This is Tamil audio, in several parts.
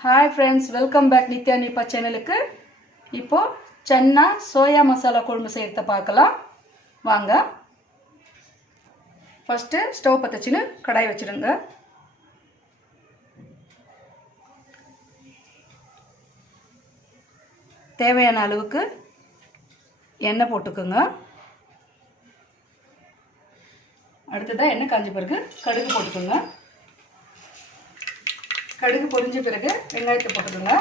हाय फ्रेंड्स वेलकम बैक नित्या नीपा चैनल के இப்போ चन्ना सोया मसाला குழம்பு செய்யறத பார்க்கலாம் வாங்க ஃபர்ஸ்ட் ஸ்டவ் பத்த வச்சிட்டு கடாய் வச்சிடுங்க தேவையான அளவுக்கு எண்ணெய் போட்டுக்கோங்க அடுத்ததா எண்ணெய் காஞ்ச பிறகு கடுகு போட்டுக்கோங்க கடுகு பொரிஞ்ச பிறகு வெங்காயத்தை போட்டுக்கோங்க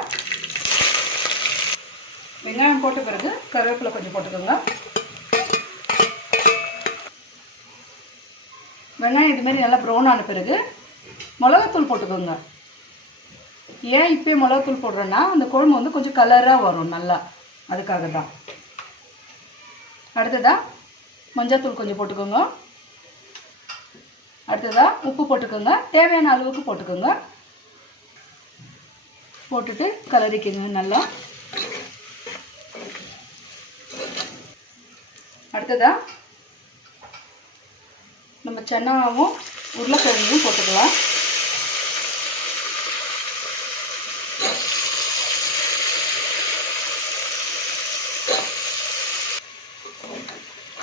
வெங்காயம் போட்ட பிறகு கருவேப்பிலை கொஞ்சம் போட்டுக்கோங்க வெங்காயம் இது மாதிரி நல்லா ப்ரௌன் ஆன பிறகு மிளகாத்தூள் போட்டுக்கோங்க ஏன் இப்போ மிளகாத்தூள் போடுறேன்னா அந்த குழம்பு வந்து கொஞ்சம் கலராக வரும் நல்லா அதுக்காக தான் அடுத்ததா மஞ்சள்தூள் கொஞ்சம் போட்டுக்கோங்க அடுத்ததா உப்பு போட்டுக்கோங்க தேவையான அளவுக்கு போட்டுக்கோங்க போட்டுட்டு கலரிக்கங்க நல்லா அடுத்ததா நம்ம சன்னாவும் உருளைக்கிழங்கும் போட்டுக்கலாம்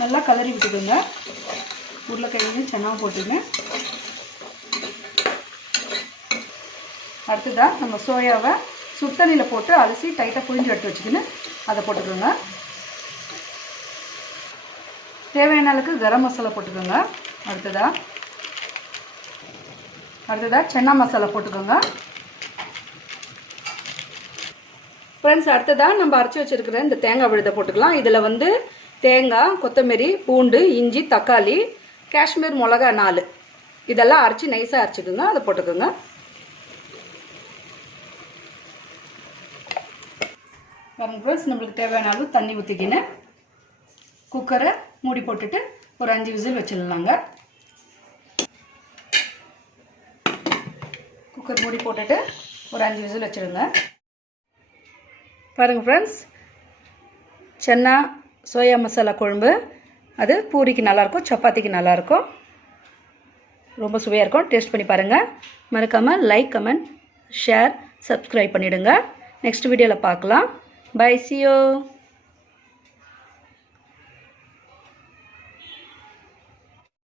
நல்லா கலரி விட்டுக்கோங்க உருளைக்கிழங்கும் சன்னாவும் போட்டுங்க அடுத்ததா நம்ம சோயாவை சுடுதண்ணியில் போட்டு அலசி டைட்டாக புழிஞ்சு எடுத்து வச்சுக்கின்னு அதை போட்டுக்கோங்க தேவையான அளவுக்கு கரம் மசாலா போட்டுக்கோங்க அடுத்ததா சன்னா மசாலா போட்டுக்கோங்க ஃப்ரெண்ட்ஸ் அடுத்ததா நம்ம அரைச்சி வச்சிருக்கிற இந்த தேங்காய் விழுதை போட்டுக்கலாம் இதில் வந்து தேங்காய் கொத்தமல்லி பூண்டு இஞ்சி தக்காளி காஷ்மீர் மிளகா 4 இதெல்லாம் அரைச்சி நைஸாக அரைச்சிக்கோங்க அதை போட்டுக்கோங்க பாருங்க ஃப்ரெண்ட்ஸ் நம்மளுக்கு தேவையான அளவு தண்ணி ஊற்றிக்கின்னு குக்கரை மூடி போட்டுட்டு ஒரு 5 விசில் வச்சிடலாங்க குக்கர் மூடி போட்டுட்டு ஒரு 5 விசில் வச்சிடுங்க பாருங்கள் ஃப்ரெண்ட்ஸ் சன்னா சோயா மசாலா குழம்பு அது பூரிக்கு நல்லாயிருக்கும் சப்பாத்திக்கு நல்லாயிருக்கும் ரொம்ப சுவையாக இருக்கும் டேஸ்ட் பண்ணி பாருங்கள் மறக்காமல் லைக் கமெண்ட் ஷேர் சப்ஸ்கிரைப் பண்ணிவிடுங்க நெக்ஸ்ட் வீடியோவில் பார்க்கலாம் பை see you